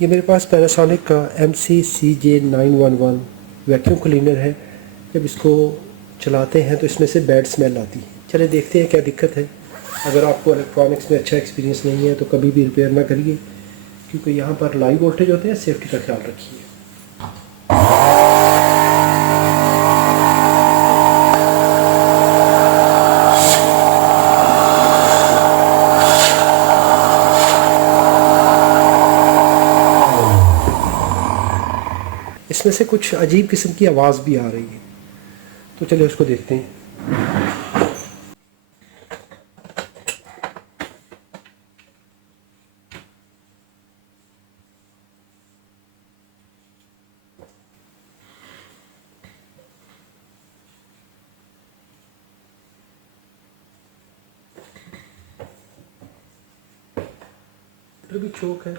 ये मेरे पास पैनासोनिक का MCCJ911 वैक्यूम क्लीनर है। जब इसको चलाते हैं तो इसमें से बैड स्मेल आती है। चलिए देखते हैं क्या दिक्कत है। अगर आपको इलेक्ट्रॉनिक्स में अच्छा एक्सपीरियंस नहीं है तो कभी भी रिपेयर ना करिए, क्योंकि यहाँ पर लाइव वोल्टेज होते हैं। सेफ्टी का ख्याल रखिए। इसमें से कुछ अजीब किस्म की आवाज़ भी आ रही है, तो चलिए उसको देखते हैं। इधर भी चौक है।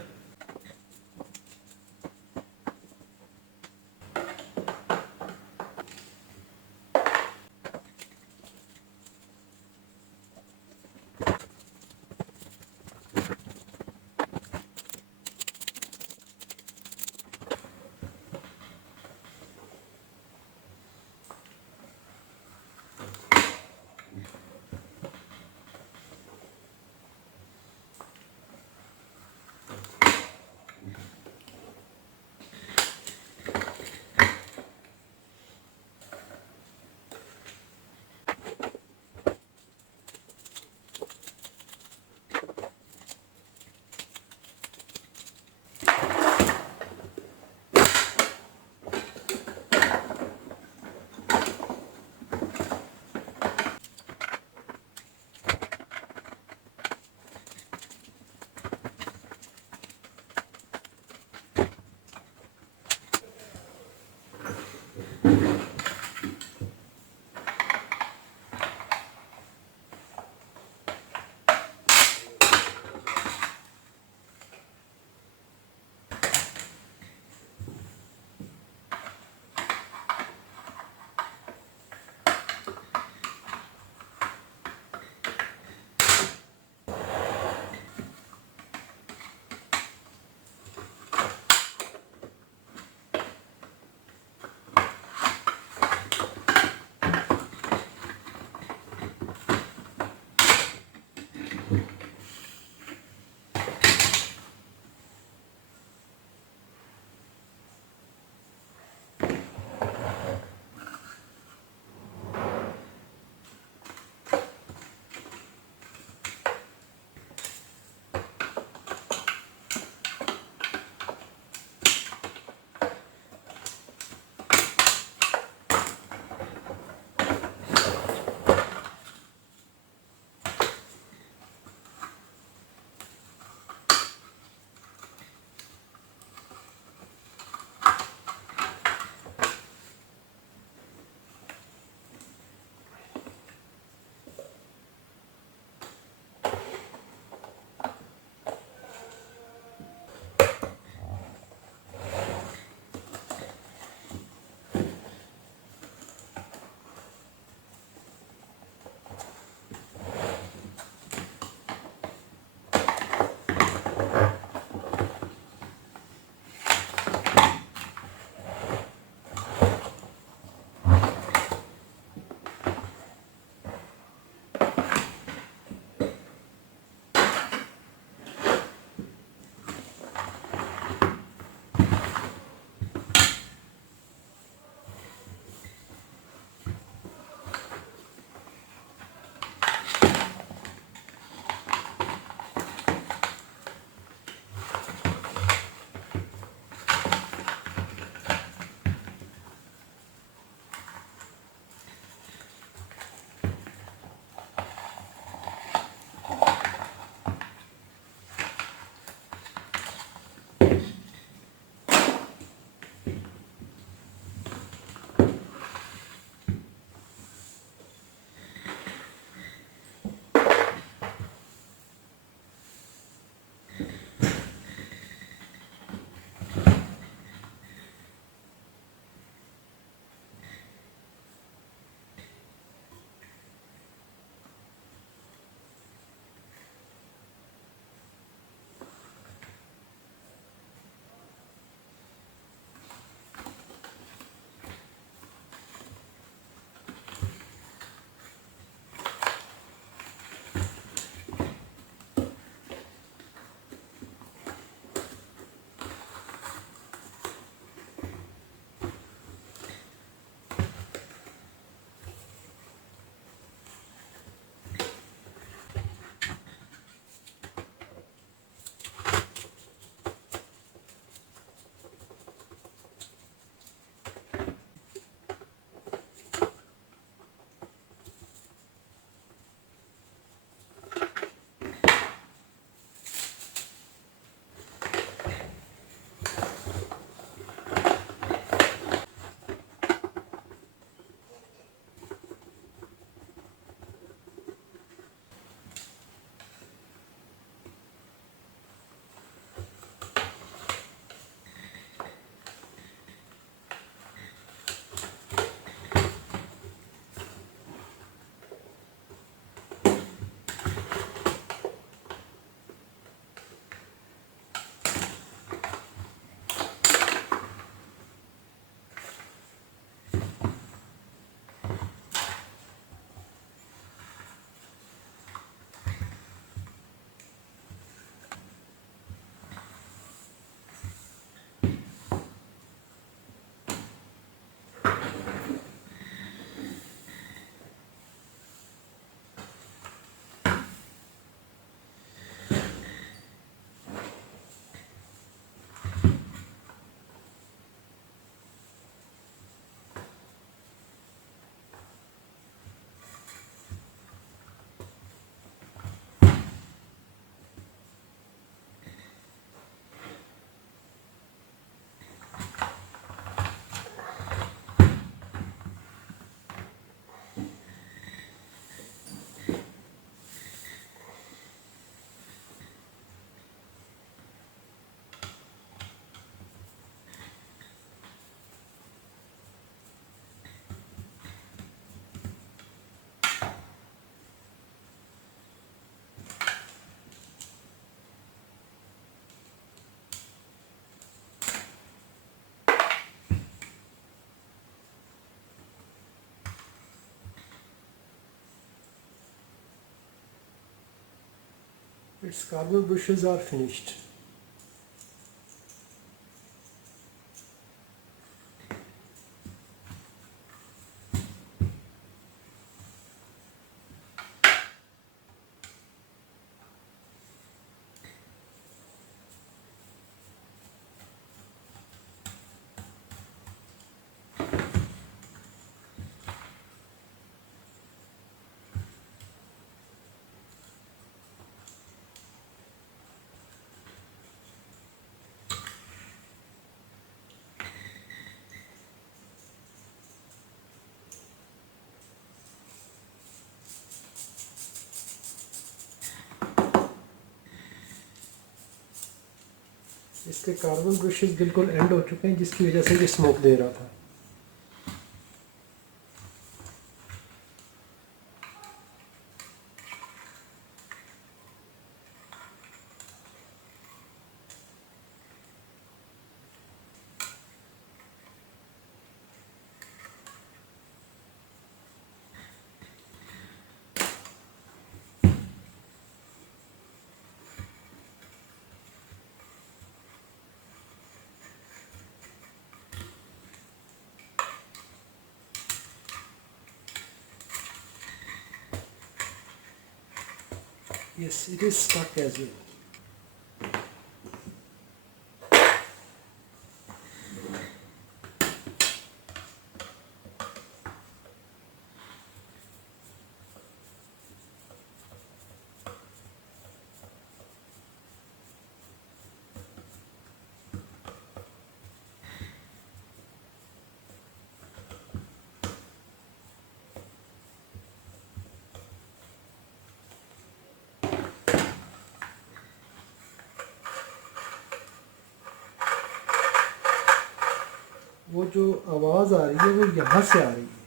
Its carbon bushes are finished. इसके कार्बन ब्रशेस बिल्कुल एंड हो चुके हैं, जिसकी वजह से ये स्मोक दे रहा था। Yes, it is stuck as well. वो जो आवाज़ आ रही है वो यहाँ से आ रही है।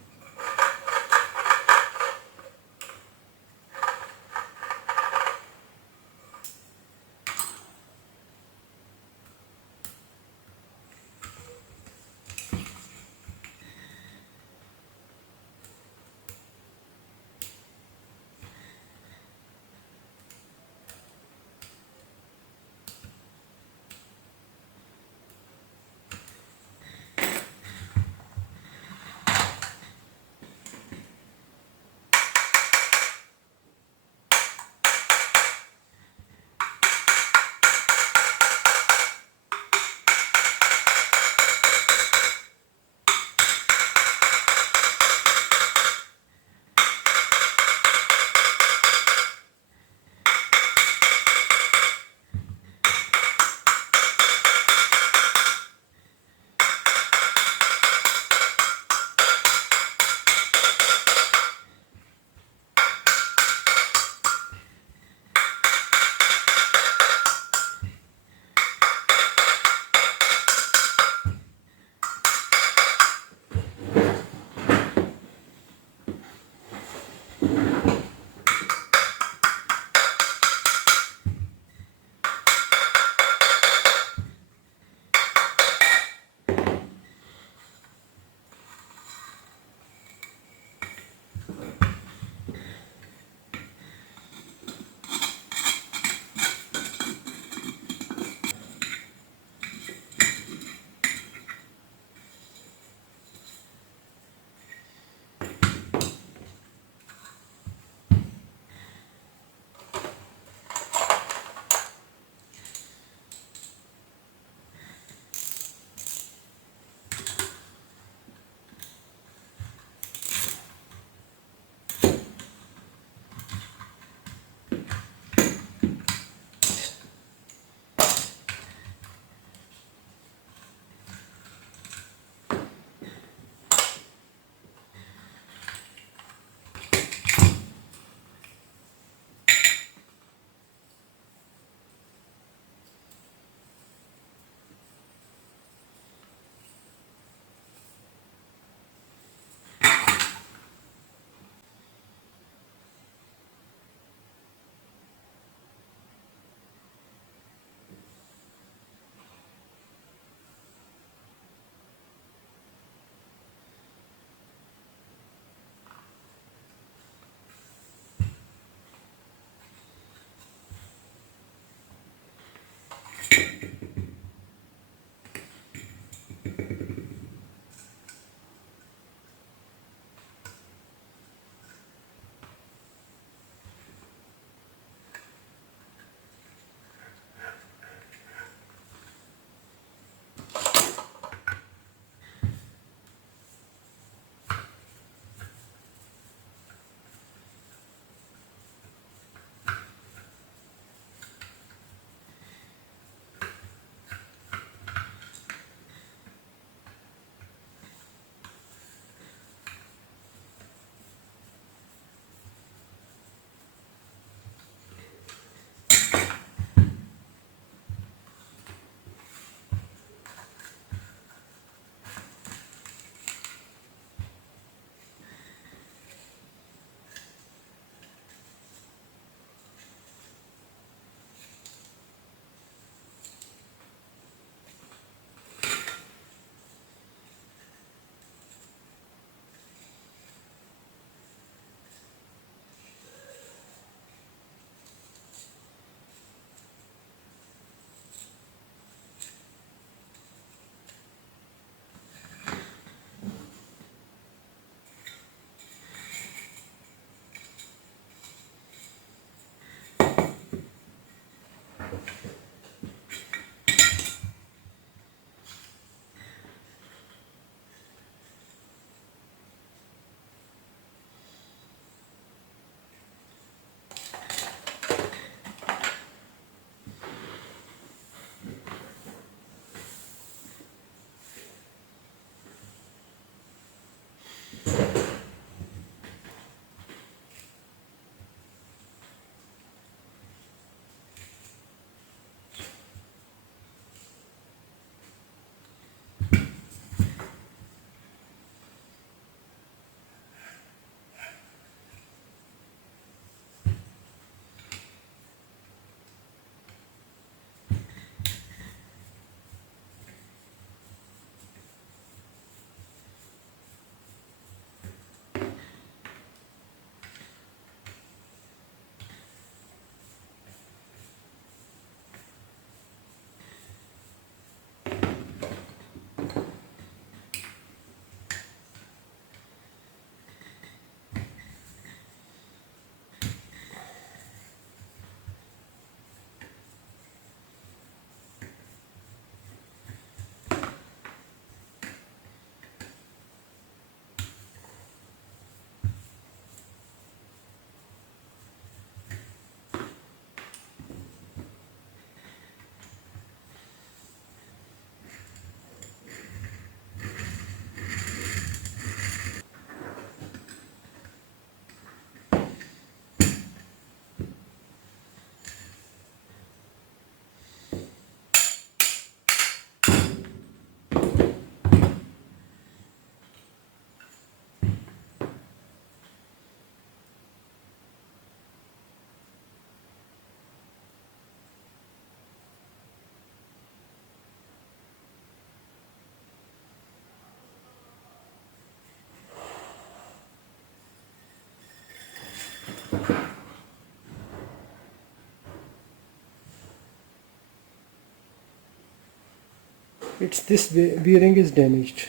It's this bearing is damaged.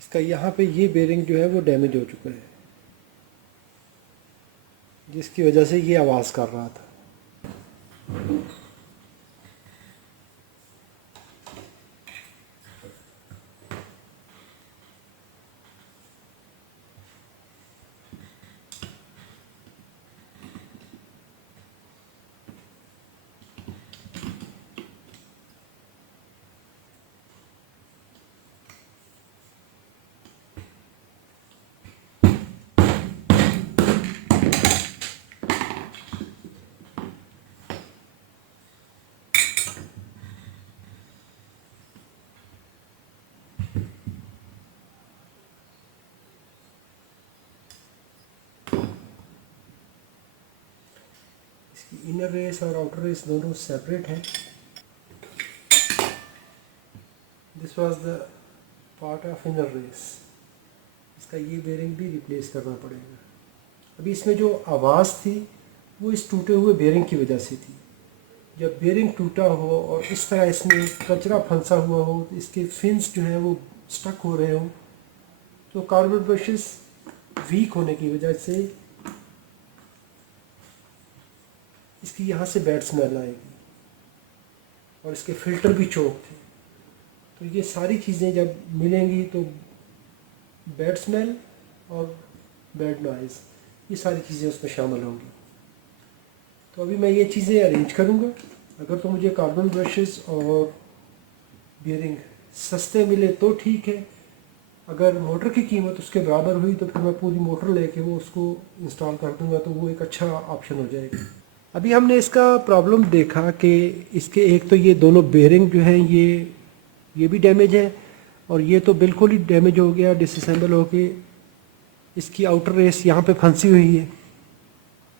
इसका यहाँ पे ये बेरिंग जो है वो डैमेज हो चुका है, जिसकी वजह से ये आवाज़ कर रहा था। इसकी इनर रेस और आउटर रेस दोनों सेपरेट हैं। This was the part of inner race. इसका ये बेरिंग भी रिप्लेस करना पड़ेगा। अभी इसमें जो आवाज़ थी वो इस टूटे हुए बेरिंग की वजह से थी। जब बेरिंग टूटा हो और इस तरह इसमें कचरा फंसा हुआ हो, तो इसके फिन्स जो हैं वो स्टक हो रहे हो, तो कार्बन ब्रशेस वीक होने की वजह से इसकी यहाँ से बैड स्मेल आएगी और इसके फ़िल्टर भी चोक थे। तो ये सारी चीज़ें जब मिलेंगी तो बैड स्मेल और बैड नॉइज़, ये सारी चीज़ें उसमें शामिल होंगी। तो अभी मैं ये चीज़ें अरेंज करूँगा। अगर तो मुझे कार्बन ब्रशेस और बियरिंग सस्ते मिले तो ठीक है, अगर मोटर की कीमत उसके बराबर हुई तो फिर मैं पूरी मोटर लेके वो उसको इंस्टॉल कर दूँगा, तो वो एक अच्छा ऑप्शन हो जाएगा। अभी हमने इसका प्रॉब्लम देखा कि इसके एक तो ये दोनों बेरिंग जो हैं ये भी डैमेज है, और ये तो बिल्कुल ही डैमेज हो गया, डिसअसेंबल हो के इसकी आउटर रेस यहाँ पे फंसी हुई है।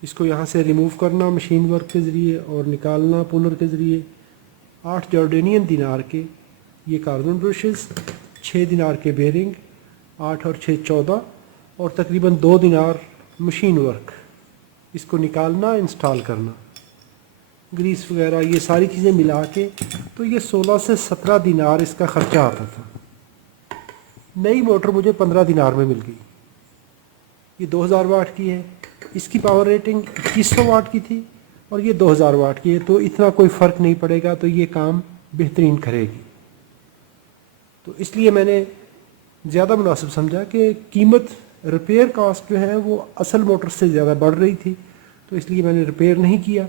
इसको यहाँ से रिमूव करना मशीन वर्क के ज़रिए और निकालना पुलर के ज़रिए। 8 जॉर्डेनियन दिनार के ये कार्बन ब्रशेस, 6 दिनार के बेरिंग, 8 और 6 14, और तकरीबन 2 दिनार मशीन वर्क। इसको निकालना, इंस्टॉल करना, ग्रीस वगैरह, ये सारी चीज़ें मिला के तो ये 16 से 17 दिनार इसका ख़र्चा आता था। नई मोटर मुझे 15 दिनार में मिल गई। ये 2000 वाट की है, इसकी पावर रेटिंग 2100 वाट की थी और ये 2000 वाट की है, तो इतना कोई फ़र्क नहीं पड़ेगा, तो ये काम बेहतरीन करेगी। तो इसलिए मैंने ज़्यादा मुनासिब समझा कि कीमत रिपेयर कॉस्ट जो है वो असल मोटर से ज़्यादा बढ़ रही थी, तो इसलिए मैंने रिपेयर नहीं किया।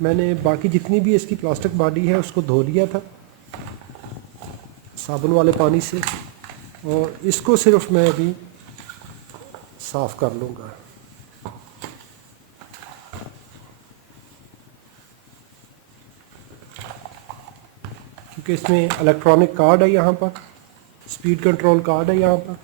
मैंने बाकी जितनी भी इसकी प्लास्टिक बॉडी है उसको धो लिया था साबुन वाले पानी से, और इसको सिर्फ मैं अभी साफ़ कर लूँगा। क्योंकि इसमें इलेक्ट्रॉनिक कार्ड है, यहाँ पर स्पीड कंट्रोल कार्ड है यहाँ पर।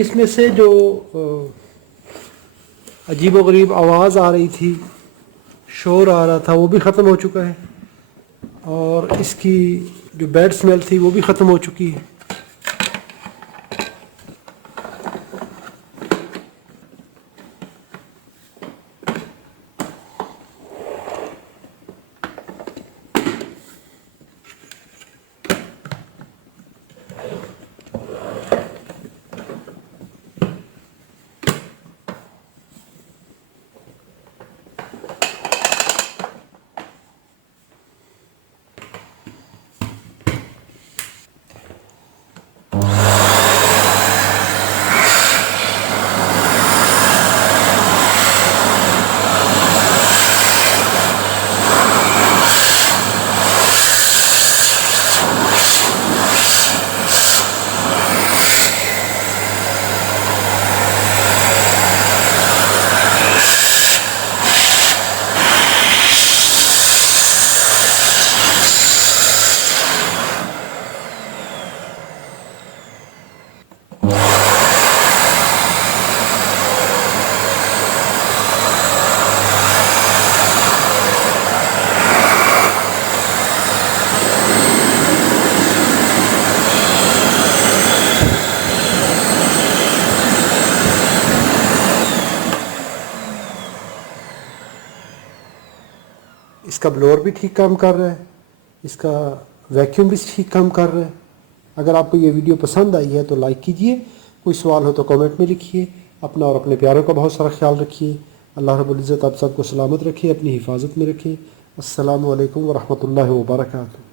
अभी इसमें से जो अजीबोगरीब आवाज़ आ रही थी, शोर आ रहा था, वो भी ख़त्म हो चुका है और इसकी जो बैड स्मेल थी वो भी ख़त्म हो चुकी है। इसका ब्लोअर भी ठीक काम कर रहा है, इसका वैक्यूम भी ठीक काम कर रहा है। अगर आपको ये वीडियो पसंद आई है तो लाइक कीजिए, कोई सवाल हो तो कमेंट में लिखिए। अपना और अपने प्यारों का बहुत सारा ख्याल रखिए। अल्लाह रब्बुल इज़्ज़त आप सबको सलामत रखे, अपनी हिफाजत में रखे। अस्सलामु अलैकुम व रहमतुल्लाहि व बरकातुहू।